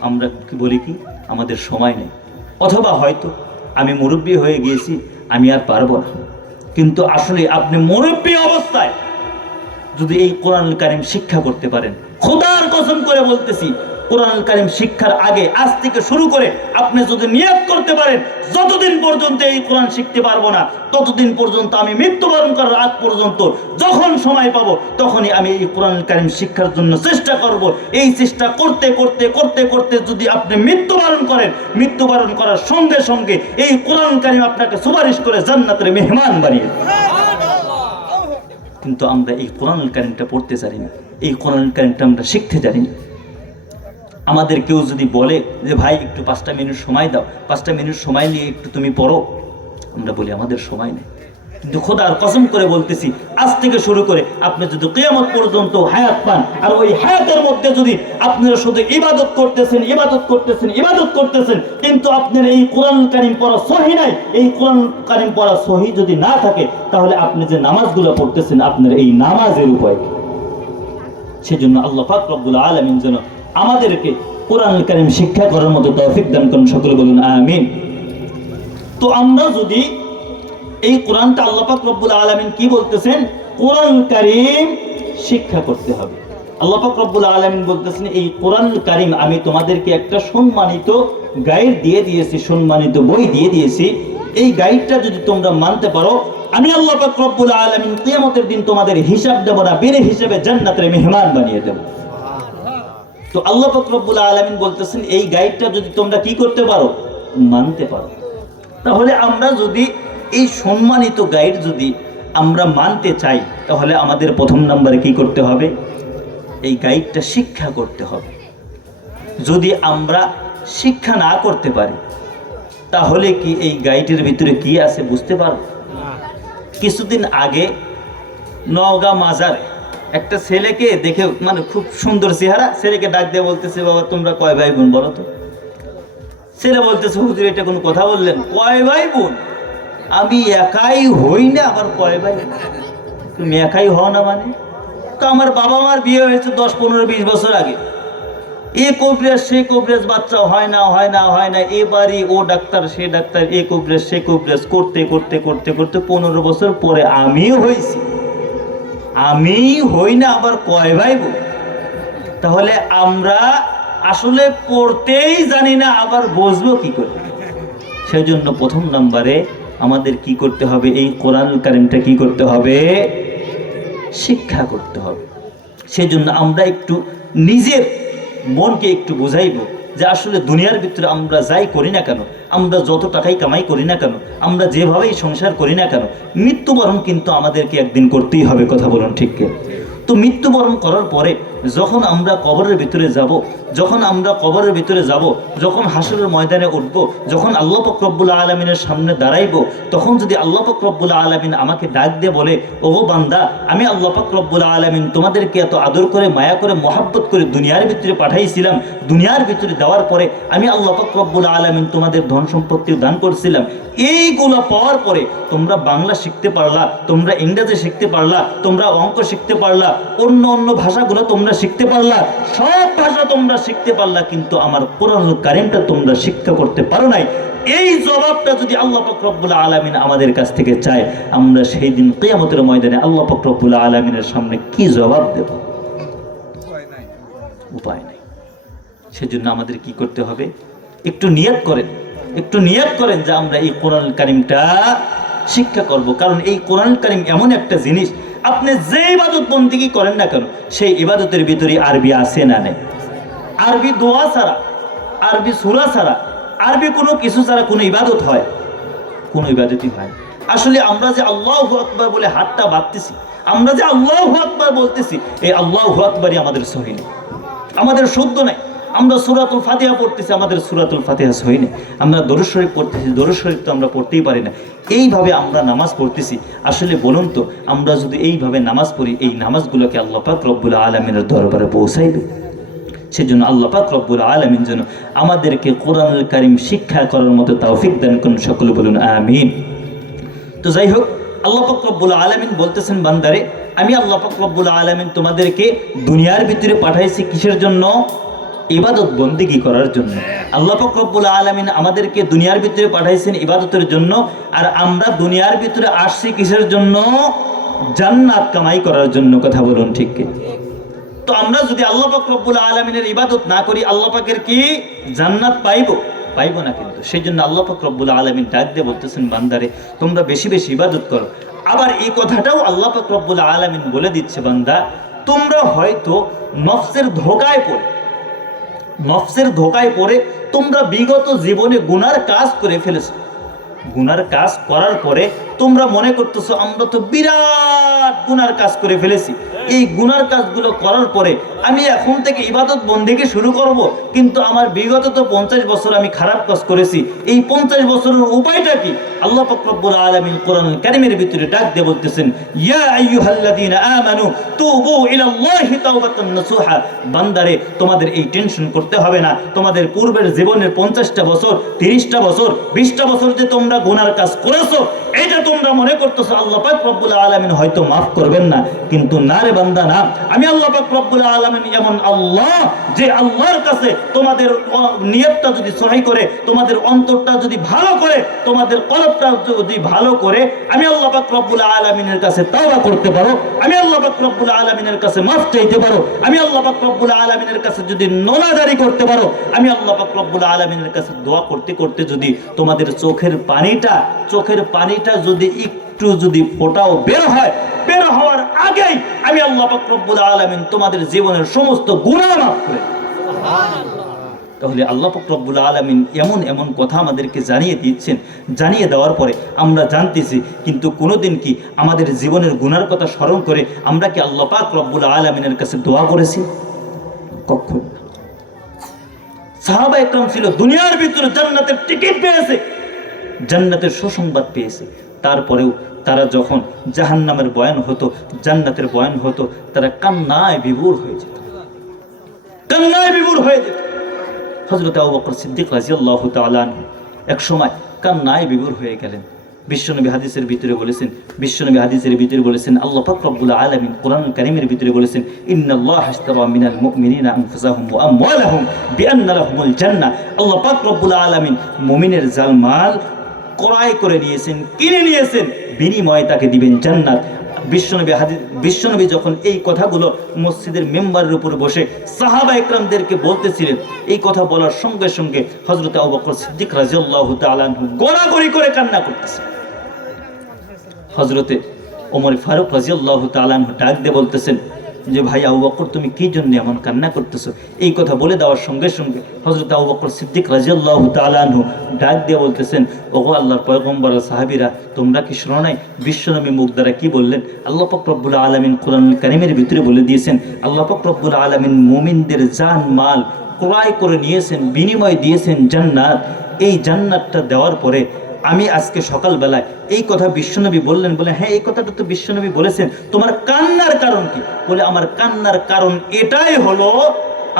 আমরা কি বলি কি আমাদের সময় নেই, অথবা হয়তো আমি মুরব্বী হয়ে গিয়েছি, আমি আর পারবো না। কিন্তু আসলে আপনি মুরব্বী অবস্থায় যদি এই কোরআনুল কারীম শিক্ষা করতে পারেন, খোদার কসম করে বলতেছি, কোরআনুল কারীম শিক্ষার আগে আজ থেকে শুরু করে আপনি যদি নিয়ত করতে পারেন যতদিন পর্যন্ত এই কোরআন শিখতে পারবো না, ততদিন পর্যন্ত আমি মৃত্যুবরণ করার আগ পর্যন্ত যখন সময় পাবো তখনই আমি এই কোরআনুল কারীম শিক্ষার জন্য চেষ্টা করব। এই চেষ্টা করতে করতে করতে করতে যদি আপনি মৃত্যুবরণ করেন, মৃত্যুবরণ করার সঙ্গে সঙ্গে এই কোরআনুল কারীম আপনাকে সুপারিশ করে জান্নাতের মেহমান বানিয়ে দেবে। কিন্তু আমরা এই কোরআনুল কারীমটা পড়তে জানি না, এই কোরআনুল কারীমটা আমরা শিখতে জানি না। আমাদের কেউ যদি বলে যে ভাই একটু 5টা মিনিট সময় দাও, 5টা মিনিট সময় নিয়ে একটু তুমি পড়ো, আমরা বলি আমাদের সময় নেই। কিন্তু খোদার কসম করে বলতেছি, আজ থেকে শুরু করে আপনি যদি কিয়ামত পর্যন্ত হায়াত পান, আর ওই হায়াতের মধ্যে যদি আপনারা শুধু ইবাদত করতেছেন ইবাদত করতেছেন ইবাদত করতেছেন, কিন্তু আপনার এই কোরআনুল কারীম পড়া সহি নাই, এই কোরআনুল কারীম পড়া সহি যদি না থাকে, তাহলে আপনি যে নামাজগুলো পড়তেছেন আপনার এই নামাজের উপায় কি? সেজন্য আল্লাহ পাক রব্বুল আলামিন যেন আমাদেরকে কোরআনুল কারীম শিক্ষা করার মতো তৌফিক দান করুন, সকলে বলুন আমিন। তো আমরা যদি এই কোরআনটা আল্লাহ পাক রব্বুল আলামিন কি বলতেছেন, কোরআনুল কারীম শিক্ষা করতে হবে। আল্লাহ পাক রব্বুল আলামিন বলতেছেন এই কোরআনুল কারীম আমি তোমাদেরকে একটা সম্মানিত গাইড দিয়ে দিয়েছি, সম্মানিত বই দিয়ে দিয়েছি। এই গাইডটা যদি তোমরা মানতে পারো, আমি আল্লাহ পাক রব্বুল আলামিন কিয়ামতের দিন তোমাদের হিসাব দেব না, বিনা হিসাবে জান্নাতের মেহমান বানিয়ে দেব। তো আল্লাহ পাক রব্বুল আলামিন বলতেছেন এই গাইডটা যদি তোমরা কি করতে পারো, মানতে পারো, তাহলে আমরা যদি এই সম্মানিত গাইড যদি আমরা মানতে চাই, তাহলে আমাদের প্রথম নম্বরে কি করতে হবে? এই গাইডটা শিক্ষা করতে হবে। যদি আমরা শিক্ষা না করতে পারি, তাহলে কি এই গাইডের ভিতরে কি আছে বুঝতে পারব? কিছুদিন আগে নওগাঁ মাজারে একটা ছেলেকে দেখে, মানে খুব সুন্দর চেহারা, ছেলেকে ডাক দিয়ে বলতেছে, বাবা তোমরা কয় ভাই বোন বলো তো? ছেলে বলতেছে, হুজুর এটা কোনো কথা বললেন? কয় ভাই বোন? আমি একাই হই না, আবার কয় ভাই? তুমি একাই হও না মানে? তো আমার বাবা মার বিয়ে হয়েছে 10, 15, 20 বছর আগে। এ কবিরাজ সে কবিরাজ, বাচ্চা হয় না হয় না হয় না, এবারই ও ডাক্তার সে ডাক্তার, এ কবিরাজ সে কবিরাজ করতে করতে করতে করতে 15 বছর পরে আমিও হয়েছি। আমি হই না, আবার কয় ভাই বোন? তাহলে আমরা আসলে পড়তেই জানি না, আবার বুঝবো কি করে? সেই জন্য প্রথম নম্বরে আমাদের কি করতে হবে? এই কোরআনুল কারীমটা কি করতে হবে? শিক্ষা করতে হবে। সেই জন্য আমরা একটু নিজের মনকে একটু বোঝাইব যে আসলে দুনিয়ার ভিতরে আমরা যাই করি না কেন, আমরা যত টাকাই কামাই করি না কেন, আমরা যেভাবেই সংসার করি না কেন, মৃত্যুবরণ কিন্তু আমাদেরকে একদিন করতেই হবে। কথা বলুন ঠিক কি? তো মৃত্যুবরণ করার পরে যখন আমরা কবরের ভিতরে যাব, যখন হাসরের ময়দানে উঠব, যখন আল্লাহ পাক রব্বুল আলামিনের সামনে দাঁড়াইব, তখন যদি আল্লাহ পাক রব্বুল আলামিন আমাকে ডাক দিয়ে বলে, ওগো বান্দা, আমি আল্লাহ পাক রব্বুল আলামিন তোমাদেরকে এত আদর করে, মায়া করে, মহাব্বত করে দুনিয়ার ভিতরে পাঠাইছিলাম, দুনিয়ার ভিতরে দেওয়ার পরে আমি আল্লাহ পাক রব্বুল আলামিন তোমাদের ধন সম্পত্তিও দান করছিলাম, এইগুলো পাওয়ার পরে তোমরা বাংলা শিখতে পারলা, তোমরা ইংরেজি শিখতে পারলা, তোমরা অঙ্ক শিখতে পারলা, অন্য অন্য ভাষাগুলো তোমরা শিখতে পারলা, সব ভাষা তোমরা শিখতে পারলা, কিন্তু আমার কোরআনুল কারীমটা তোমরা শিক্ষা করতে পারো নাই। এই জবাবটা যদি আল্লাহ পাক রব্বুল আলামিন আমাদের কাছ থেকে চায়, আমরা সেই দিন কিয়ামতের ময়দানে আল্লাহ পাক রব্বুল আলামিনের সামনে কি জবাব দেব? উপায় নাই। সেজন্য আমাদের কি করতে হবে? একটু নিয়ত করেন যে আমরা এই কোরআনুল কারীমটা শিক্ষা করব। কারণ এই কোরআনুল কারীম এমন একটা জিনিস, আপনি যে ইবাদত বন্দেগী করেন না কেন, সেই ইবাদতের ভিতরে আরবি আছে না নেই? আরবি দোয়া ছাড়া, আরবি সূরা ছাড়া, আরবি কোনো কিছু ছাড়া কোনো ইবাদত হয়? কোনো ইবাদতই হয় না। আসলে আমরা যে আল্লাহু আকবার বলে হাতটা বাঁধতেছি, আমরা যে আল্লাহু আকবার বলতেছি, এই আল্লাহু আকবারই আমাদের সহিহ নেই, আমাদের শুদ্ধ নাই। আমরা সূরাতুল ফাতিহা পড়তেছি, আমাদের সূরাতুল ফাতিহা সহিহ নেই। আমরা দরুদ শরীফ পড়তেছি, দরুদ শরীফ তো আমরা পড়তেই পারি না। এইভাবে আমরা নামাজ পড়তেছি। আসলে বলুন তো, আমরা যদি এইভাবে নামাজ পড়ি, এই নামাজগুলোকে আল্লাহ পাক রব্বুল আলামিনের দরবারে পৌঁছাইবে? সেজন্য আল্লাহ পাক রব্বুল আলামিন যেন আমাদেরকে কোরআনুল কারীম শিক্ষা করার মতো তৌফিক দান করুন। সকলে বলুন আমিন। তো যাই হোক, আল্লাহ পাক রব্বুল আলামিন বলতেছেন, বান্দারে, আমি আল্লাহ পাক রব্বুল আলামিন তোমাদেরকে দুনিয়ার ভিতরে পাঠাইছি কিসের জন্য? ইবাদত বন্দেগী করার জন্য। আল্লাহ পাক রব্বুল আলামিন আমাদেরকে দুনিয়ার ভিতরে পাঠাইছেন ইবাদতের জন্য। আর আমরা দুনিয়ার ভিতরে আসছি কিসের জন্য? জান্নাত কামাই করার জন্য। কথা বলুন ঠিক কি? তো আমরা যদি আল্লাহ পাক রব্বুল আলামিনের ইবাদত না করি, আল্লাহ পাকের কি জান্নাত পাইবো না। কিন্তু সেই জন্য আল্লাহ পাক রব্বুল আলামিন ডাক দিয়ে বলতেছেন, বান্দারে, তোমরা বেশি বেশি ইবাদত করো। আবার এই কথাটাও আল্লাহ পাক রব্বুল আলামিন বলে দিচ্ছে, বান্দা, তোমরা হয়তো নফসের ধোকায় পড়ে তোমরা বিগত জীবনে গুনার কাজ করে ফেলেছো। গুনার কাজ করার পরে তোমরা মনে করতেছো, আমরা তো বিরাট গুনার কাজ করে ফেলেছি, এই গুনার কাজগুলো করার পরে আমি এখন থেকে ইবাদত বন্দেগী শুরু করব, কিন্তু আমার বিগত তো 50 বছর আমি খারাপ কাজ করেছি, এই 50 বছরের উপায়টা কি? আল্লাহ পাক রব্বুল আলামিন কোরআনুল কারীমের ভিতরে ডাক দিয়ে বলতেছেন, ইয়া আইয়ুহাল্লাযীনা আমানু তুবু ইলাল্লাহি তাওবাতান নাসুহা। বান্দারে, তোমাদের এই টেনশন করতে হবে না। তোমাদের পূর্বের জীবনের 50টা বছর, 30টা বছর, 20টা বছর যে তোমরা গুনার কাজ করেছো, এটা তোমরা মনে করতেছো আল্লাহ পাক রব্বুল আলামিন হয়তো মাফ করবেন না, কিন্তু না রে বান্দা, না। আমি আল্লাহ পাক রব্বুল আলামিন এমন আল্লাহ, যে আল্লাহর কাছে তোমাদের নিয়তটা যদি সহি করে, তোমাদের অন্তরটা যদি ভালো করে, তোমাদের কলবটা যদি ভালো করে, আমি আল্লাহ পাক রব্বুল আলামিনের কাছে তাওবা করতে পারো, আমি আল্লাহ পাক রব্বুল আলামিনের কাছে মাফ চাইতে পারো, আমি আল্লাহ পাক রব্বুল আলামিনের কাছে যদি নোনাজারি করতে পারো, আমি আল্লাহ পাক রব্বুল আলামিনের কাছে দোয়া করতে করতে যদি তোমাদের চোখের পানিটা যদি একটু যদি ফোঁটাও বের হওয়ার আগেই আমি আল্লাহ পাক রব্বুল আলামিন তোমাদের জীবনের সমস্ত গুনাহ মাফ করে। তাহলে আল্লাহ পাক রব্বুল আলামিন এমন এমন কথা আমাদেরকে জানিয়ে দিচ্ছেন, জানিয়ে দেওয়ার পরে আমরা জানতেছি, কিন্তু কোনোদিন কি আমাদের জীবনের গুনার কথা স্মরণ করে আমরা কি আল্লাহ পাক রব্বুল আলামিনের কাছে দোয়া করেছি? কখন? সাহাবা একরাম ছিল দুনিয়ার ভিতরে জান্নাতের টিকিট পেয়েছে, জান্নাতের সুসংবাদ পেয়েছে, তারপরেও তারা যখন জাহান্নামের বয়ান হতো, জান্নাতের বয়ান হতো, তারা কান্নায় বিভোর হয়ে যেত, কান্নায় বিভোর হয়ে যেত। হযরত আবু বকর সিদ্দিক রাদিয়াল্লাহু তাআলা আনহু এক সময় কান্নায় বিভোর হয়ে গেলেন। বিশ্বনবী হাদিসের ভিতরে বলেছেন, আল্লাহ পাক রব্বুল আলামিন কোরআন কারীমের ভিতরে বলেছেন, ইন্নাল্লাহা আশতারা মিনাল মুমিনিনা আনফুসাহুম ওয়া আমওয়ালাহুম বিআন্না লাহুমুল জান্নাহ। আল্লাহ পাক রব্বুল আলামিন মুমিনের জানমাল ক্রয় করে নিয়েছেন, কিনে নিয়েছেন, বিনিময়ে তাকে দিবেন জান্নাত। বিশ্বনবী যখন এই কথাগুলো মসজিদের মেম্বারের উপর বসে সাহাবা একরামদেরকে বলতেছিলেন, এই কথা বলার সঙ্গে সঙ্গে হযরত আবু বকর সিদ্দিক রাদিয়াল্লাহু তাআলা আনহু গড়াগড়ি করে কান্না করতেছেন। হযরতে ওমর ফারুক রাদিয়াল্লাহু তাআলা আনহু ডাক দিয়ে বলতেছেন যে, ভাই আবু বকর, তুমি কি জন্য এমন কান্না করতেছো? এই কথা বলে দেওয়ার সঙ্গে সঙ্গে হযরত আবু বকর সিদ্দিক রাদিয়াল্লাহু তাআলা আনহু ডাক দিয়ে বলতেছেন, ওগো আল্লাহর পয়গম্বর সাহাবীরা, তোমরা কি শোনো নাই বিশ্বনবী মুখ দ্বারা কি বললেন? আল্লাহ পাক রব্বুল আলামিন কোরআনুল কারীমের ভিতরে বলে দিয়েছেন, আল্লাহ পাক রব্বুল আলামিন মুমিনদের জান মাল ক্রয় করে নিয়েছেন, বিনিময় দিয়েছেন জান্নাত। এই জান্নাতটা দেওয়ার পরে আমি আজকে সকালবেলায় এই কথা বিশ্বনবী বললেন, বলে হ্যাঁ এই কথাটা তো বিশ্বনবী বলেছেন, তোমার কান্নার কারণ কি? বলে আমার কান্নার কারণ এটাই হলো,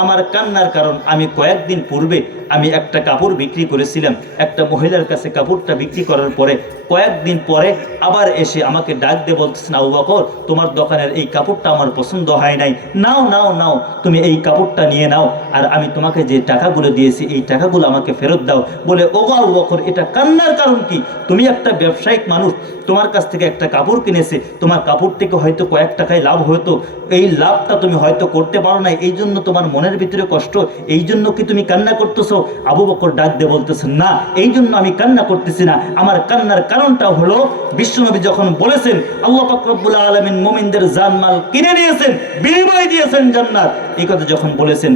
আমার কান্নার কারণ আমি কয়েকদিন পূর্বে আমি একটা কাপড় বিক্রি করেছিলাম, একটা মহিলার কাছে কাপড়টা বিক্রি করার পরে কয়েকদিন পরে আবার এসে আমাকে ডাক দিয়ে বলতেছেন, আবু বকর, তোমার দোকানের এই কাপড়টা আমার পছন্দ হয় নাই, নাও নাও নাও, তুমি এই কাপড়টা নিয়ে নাও, আর আমি তোমাকে যে টাকাগুলো দিয়েছি এই টাকাগুলো আমাকে ফেরত দাও। বলে ওগো আবু বকর, এটা কান্নার কারণ কি? তুমি একটা ব্যবসায়িক মানুষ, তোমার কাছ থেকে একটা কাপড় কিনেছে, তোমার কাপড় থেকে হয়তো কয়েক টাকায় লাভ হতো, এই লাভটা তুমি হয়তো করতে পারো না, এই জন্য তোমার মনের ভিতরে কষ্ট, এই জন্য কি তুমি কান্না করতেছো? আবু বকর ডাক দিয়ে বলতেছেন, না, এই জন্য আমি কান্না করতেছি না, আমার কান্নার কারণটা হলো বিশ্বনবী যখন বলেছেন আল্লাহ পাক রব্বুল আলামিন মুমিনদের জানমাল কিনে নিয়েছেন, বিনিময় দিয়েছেন জান্নাত, এই কথা যখন বলেছেন,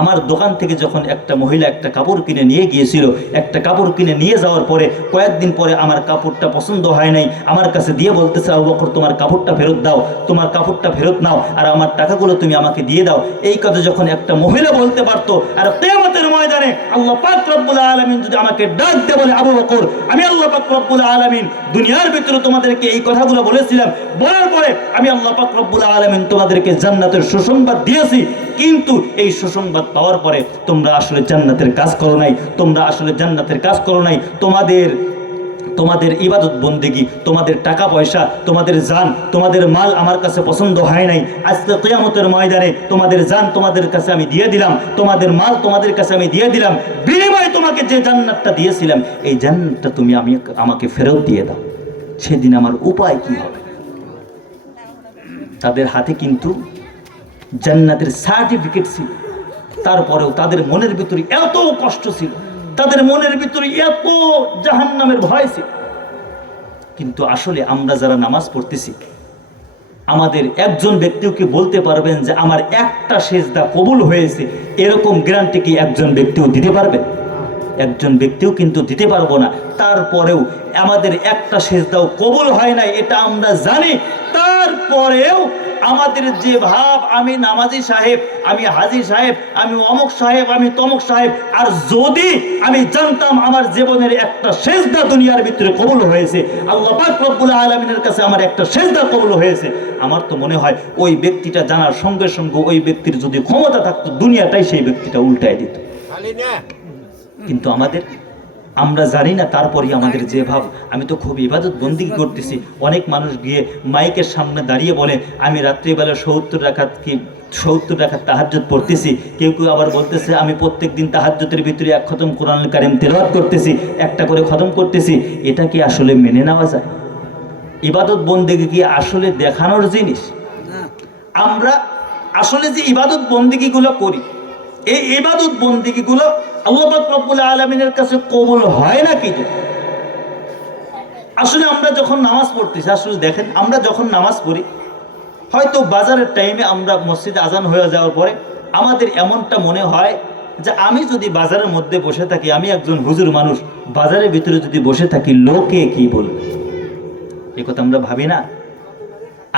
আমার দোকান থেকে যখন একটা মহিলা একটা কাপড় কিনে নিয়ে গিয়েছিল, একটা কাপড় কিনে নিয়ে যাওয়ার পরে কয়েকদিন পরে আমার কাপড়টা পছন্দ হয় নাই, আমার কাছে দিয়ে বলতেছে, আবু বকর, তোমার কাপড়টা ফেরত দাও, তোমার কাপড়টা ফেরত নাও, আর আমার টাকাগুলো তুমি আমাকে দিয়ে দাও। এই কথা যখন একটা মহিলা বলতে পারতো, আর কিয়ামতের ময়দানে আল্লাহ পাক রব্বুল আলামিন যদি আমাকে ডাক দিয়ে বলে, আবু বকর, আমি আল্লাহ পাক রব্বুল আলামিন দুনিয়ার ভিতরে তোমাদেরকে এই কথাগুলো বলেছিলাম, বলার পরে আমি আল্লাহ পাক রব্বুল আলামিন তোমাদেরকে জান্নাতের সুসংবাদ দিয়েছি, কিন্তু এই সুসংবাদ পাওয়ার পরে তোমরা আসলে জান্নাতের কাজ করো নাই, তোমাদের ইবাদত বন্দেগী, তোমাদের টাকা পয়সা, তোমাদের জান, তোমাদের মাল আমার কাছে পছন্দ হয় নাই। আজকে কিয়ামতের ময়দানে তোমাদের জান তোমাদের কাছে আমি দিয়ে দিলাম, তোমাদের মাল তোমাদের কাছে আমি দিয়ে দিলাম, বিনিময়ে তোমাকে যে জান্নাতটা দিয়েছিলাম এই জান্নাতটা তুমি আমাকে ফেরত দিয়ে দাও। সেদিন আমার উপায় কি হবে? তাদের হাতে কিন্তু জান্নাতের সার্টিফিকেট ছিল, তারপরেও তাদের মনের ভিতরে এত কষ্ট ছিল, তাদের মনের ভিতরে এত জাহান্নামের ভয় ছিল। কিন্তু আসলে আমরা যারা নামাজ পড়তেছি, আমাদের একজন ব্যক্তিও কি বলতে পারবেন যে আমার একটা সেজদা কবুল হয়েছে? এরকম গ্যারান্টি কি একজন ব্যক্তিও দিতে পারবেন? একজন ব্যক্তিও কিন্তু দিতে পারবো না। তারপরেও আমাদের একটা সেজদাও কবুল হয় নাই, এটা আমরা জানি। তারপরেও আমাদের যে ভাব, আমি নামাজি সাহেব, আমি হাজি সাহেব, আমি অমুক সাহেব, আমি তমুক সাহেব, আর যদি আমি জানতাম আমার জীবনের একটা সেজদা দুনিয়ার ভিতরে কবুল হয়েছে, আল্লাহ পাক রব্বুল আলামিনের কাছে আমার একটা সেজদা কবুল হয়েছে, আমার তো মনে হয় ওই ব্যক্তিটা জানার সঙ্গে সঙ্গে ওই ব্যক্তির যদি ক্ষমতা থাকতো, দুনিয়াটাই সেই ব্যক্তিটা উল্টায় দিত। কিন্তু আমরা জানি না। তারপরে আমাদের যে ভাব, আমি তো খুব ইবাদত বন্দিগি করতেছি। অনেক মানুষ গিয়ে মাইকের সামনে দাঁড়িয়ে বলে আমি রাত্রিবেলা 70 রাকাত তাহাজ্জুদ পড়তেছি। কেউ কেউ আবার বলতেছে আমি প্রত্যেক দিন তাহাজ্জুদের ভিতরে এক খতম কোরআনুল কারীম তেলাওয়াত করতেছি, একটা করে খতম করতেছি। এটা কি আসলে মেনে নেওয়া যায়? ইবাদত বন্দিগি কি আসলে দেখানোর জিনিস? আমরা আসলে যে ইবাদত বন্দিগিগুলো করি, এই ইবাদত বন্দিগিগুলো আল্লাহ পাক রব্বুল আলামিনের কাছে কবুল হয় না কি? আসলে আমরা যখন নামাজ পড়তেছি, আসলে দেখেন, আমরা যখন নামাজ পড়ি, হয়তো বাজারের টাইমে আমরা মসজিদে আজান হয়ে যাওয়ার পরে আমাদের এমনটা মনে হয় যে আমি যদি বাজারের মধ্যে বসে থাকি, আমি একজন হুজুর মানুষ, বাজারের ভিতরে যদি বসে থাকি লোকে কি বলবে? এ কথা আমরা ভাবি না?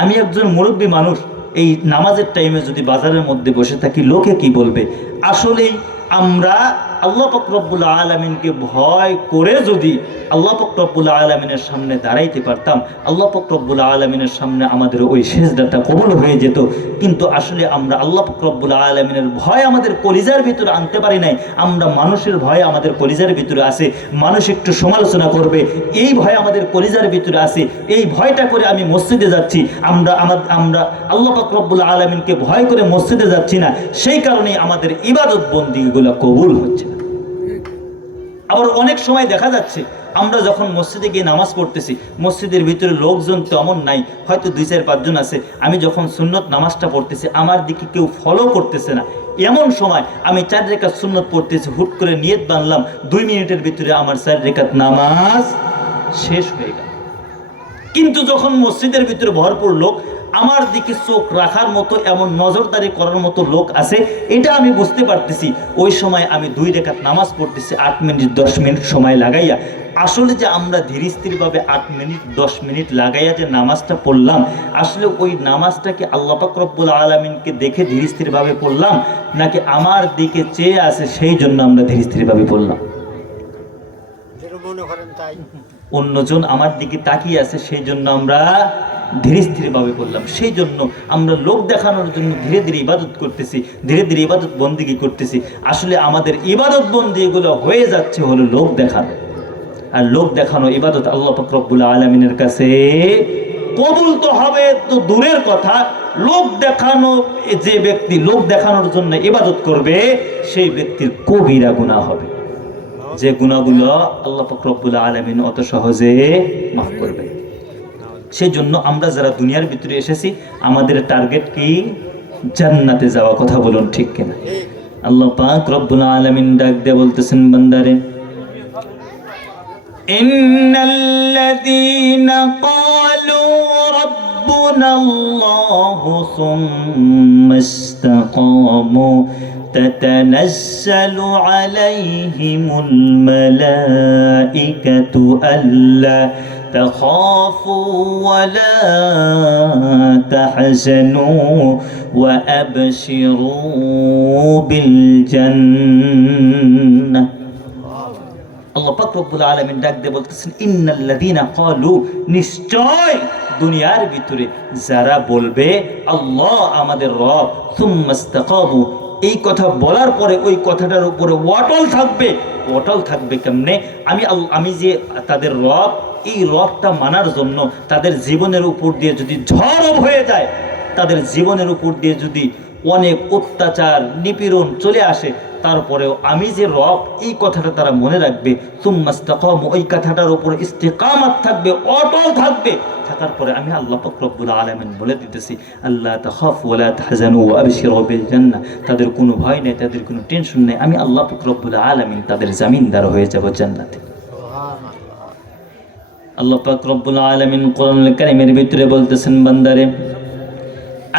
আমি একজন মুরব্বী মানুষ, এই নামাজের টাইমে যদি বাজারের মধ্যে বসে থাকি লোকে কি বলবে? আসলেই আমরা আল্লাহ পাক রব্বুল আলামিনকে ভয় করে যদি আল্লাহ পাক রব্বুল আলামিনের সামনে দাঁড়াইতে পারতাম, আল্লাহ পাক রব্বুল আলামিনের সামনে আমাদের ওই সেজদাটা কবুল হয়ে যেত। কিন্তু আসলে আমরা আল্লাহ পাক রব্বুল আলামিনের ভয় আমাদের কলিজার ভিতরে আনতে পারি নাই। আমরা মানুষের ভয় আমাদের কলিজার ভিতরে আছে, মানুষ একটু সমালোচনা করবে এই ভয় আমাদের কলিজার ভিতরে আছে। এই ভয়টা করে আমি মসজিদে যাচ্ছি, আমরা আল্লাহ পাক রব্বুল আলামিনকে ভয় করে মসজিদে যাচ্ছি না, সেই কারণেই আমাদের ইবাদত বন্দিগুলো কবুল হচ্ছে না। আবার অনেক সময় দেখা যাচ্ছে আমরা যখন মসজিদে গিয়ে নামাজ পড়তেছি, মসজিদের ভিতরে লোকজন তেমন নাই, হয়তো 2-4-5 জন আছে। আমি যখন সুন্নত নামাজটা পড়তেছি আমার দিকে কেউ ফলো করতেছে না, এমন সময় আমি 4 রাকাত সুন্নত পড়তেছি, হুট করে নিয়ত বানলাম 2 মিনিটের ভিতরে আমার 4 রাকাত নামাজ শেষ হয়ে গেল। কিন্তু যখন মসজিদের ভিতরে ভরপুর লোক, আমার দিকে চোখ রাখার মতো, এমন নজরদারি করার মতো লোক আছে, এটা আমি বুঝতে পারতেছি। ওই সময় আমি 2 রাকাত নামাজ পড়তেছি 8 মিনিট 10 মিনিট সময় লাগাইয়া। আসলে যে আমরা ধীর স্থিরভাবে 8 মিনিট 10 মিনিট লাগাইয়া যে নামাজটা পড়লাম, আসলে ওই নামাজটাকে আল্লাহ পাক রব্বুল আলামিনকে দেখে ধীর স্থিরভাবে পড়লাম, নাকি আমার দিকে চেয়ে আছে সেই জন্য আমরা ধীর স্থিরভাবে পড়লাম? মনে করেন তাই, অন্যজন আমার দিকে তাকিয়ে আছে সেই জন্য আমরা ধীরে স্থিরভাবে করলাম। সেই জন্য আমরা লোক দেখানোর জন্য ধীরে ধীরে ইবাদত করতেছি, ধীরে ধীরে ইবাদত বন্দিগি করতেছি। আসলে আমাদের ইবাদত বন্দিগুলো হয়ে যাচ্ছে হলো লোক দেখানো। আর লোক দেখানো ইবাদত আল্লাহ পাক রব্বুল আলামিনের কাছে কবুল তো হবে তো দূরের কথা, লোক দেখানো, যে ব্যক্তি লোক দেখানোর জন্য ইবাদত করবে সেই ব্যক্তির কবিরা গুনাহ হবে, যে গুনাহগুলো আল্লাহ পাক রব্বুল আলামিন অত সহজে মাফ করবে। সেই জন্য আমরা যারা দুনিয়ার ভিতরে এসেছি আমাদের টার্গেট কি? জান্নাতে যাওয়া। কথা বলুন ঠিক কিনা? আল্লাহ পাক রব্বুল আলামিন ডাক দিয়ে বলতেছেন বান্দারে, ইন্নাল্লাযীনা ক্বালু রাব্বুনাল্লাহু সুম্মা ইসতাকামু تتنزل عليهم الملائكة ألا تخافوا ولا تحزنوا وأبشروا بالجنة। আল্লাহ পাক রব্বুল আলামিন ডাক দিয়ে বলতেছেন, ইন্নাল্লাযীনা ক্বালু, নিশ্চয় দুনিয়ার ভিতরে যারা বলবে আল্লাহ আমাদের রব, সুম্মা ইসতাকামু, এই কথা বলার পরে ওই কথাটার উপরে অটল থাকবে। অটল থাকবে কেমনে? আমি যে তাদের রব, এই রবটা মানার জন্য তাদের জীবনের উপর দিয়ে যদি ঝড় হয়ে যায়, তাদের জীবনের উপর দিয়ে যদি অনেক অত্যাচার নিপীড়ন চলে আসে, তারপরেও আমি যে রব এই কথাটা তারা মনে রাখবে। সুম্মা ইসতাকামু, ওই কথাটার উপর ইস্তিকামাত থাকবে, অটল থাকবে। থাকার পরে আমি আল্লাহ পাক রব্বুল আলামিন বলে দিতেছি, আল্লাহ তাখাফু ওয়া লা তাহজানু ওয়া আবশিরু বিল জান্নাহ, তাদের কোনো ভয় নেই, তাদের কোনো টেনশন নেই। আমি আল্লাহ পাক রব্বুল আলামিন তাদের জামিনদার হয়ে যাব জান্নাতে। আল্লাহ পাক রব্বুল আলামিন কোরআনুল কারীমের ভিতরে বলতেছেন, বান্দারে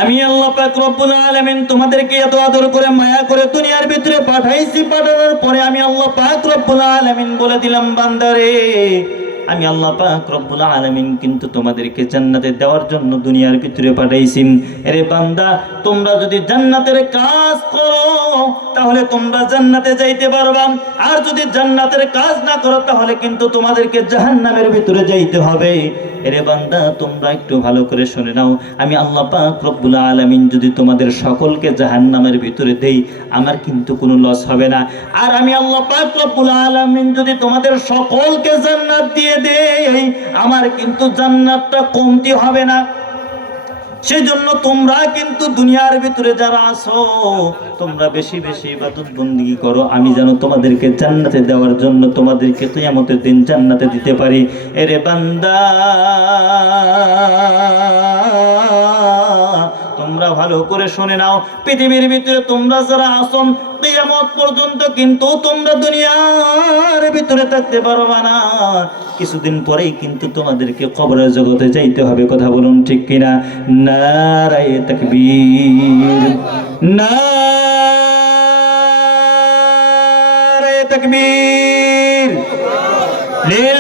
আমি আল্লাহ পাক রব্বুল আলামিন তোমাদেরকে এত আদর করে মায়া করে দুনিয়ার ভিতরে পাঠাইছি। পাঠানোর পরে আমি আল্লাহ পাক রব্বুল আলামিন বলে দিলাম, বান্দারে আমি আল্লাহ পাক রব্বুল আলামিন কিন্তু তোমাদেরকে জান্নাতে দেওয়ার জন্য দুনিয়ার ভিতরে পাঠাইছি। আরে বান্দা, তোমরা যদি জান্নাতের কাজ করো তাহলে তোমরা জান্নাতে যাইতে পারবা, আর যদি জান্নাতের কাজ না করো তাহলে কিন্তু তোমাদেরকে জাহান্নামের ভিতরে যাইতে হবে। আরে বান্দা, তোমরা একটু ভালো করে শুনে নাও, আমি আল্লাহ পাক রব্বুল আলামিন যদি তোমাদের সকলকে জাহান্নামের ভিতরে দেই আমার কিন্তু কোনো লস হবে না। আর আমি আল্লাহ পাক রব্বুল আলামিন যদি তোমাদের সকলকে জান্নাত দিয়ে দেই আমার কিন্তু জান্নাতটা কমতি হবে না। সেজন্য তোমরা কিন্তু দুনিয়ার ভিতরে যারা আছো তোমরা বেশি বেশি ইবাদত বন্দেগী করো, আমি যেন তোমাদেরকে জান্নাতে দেওয়ার জন্য তোমাদেরকে কিয়ামতের দিন জান্নাতে দিতে পারি। এরে বান্দা, তোমরা ভালো করে শুনে নাও, পৃথিবীর ভিতরে তোমরা যারা আছো কিয়ামত পর্যন্ত কিন্তু তোমরা দুনিয়ার ভিতরে থাকতে পারবা না। কিছুদিন পরেই কিন্তু তোমাদেরকে কবরের জগতে যাইতে হবে। কথা বলুন ঠিক কিনা? নারায়ে তাকবীর, নারায়ে তাকবীর, লিল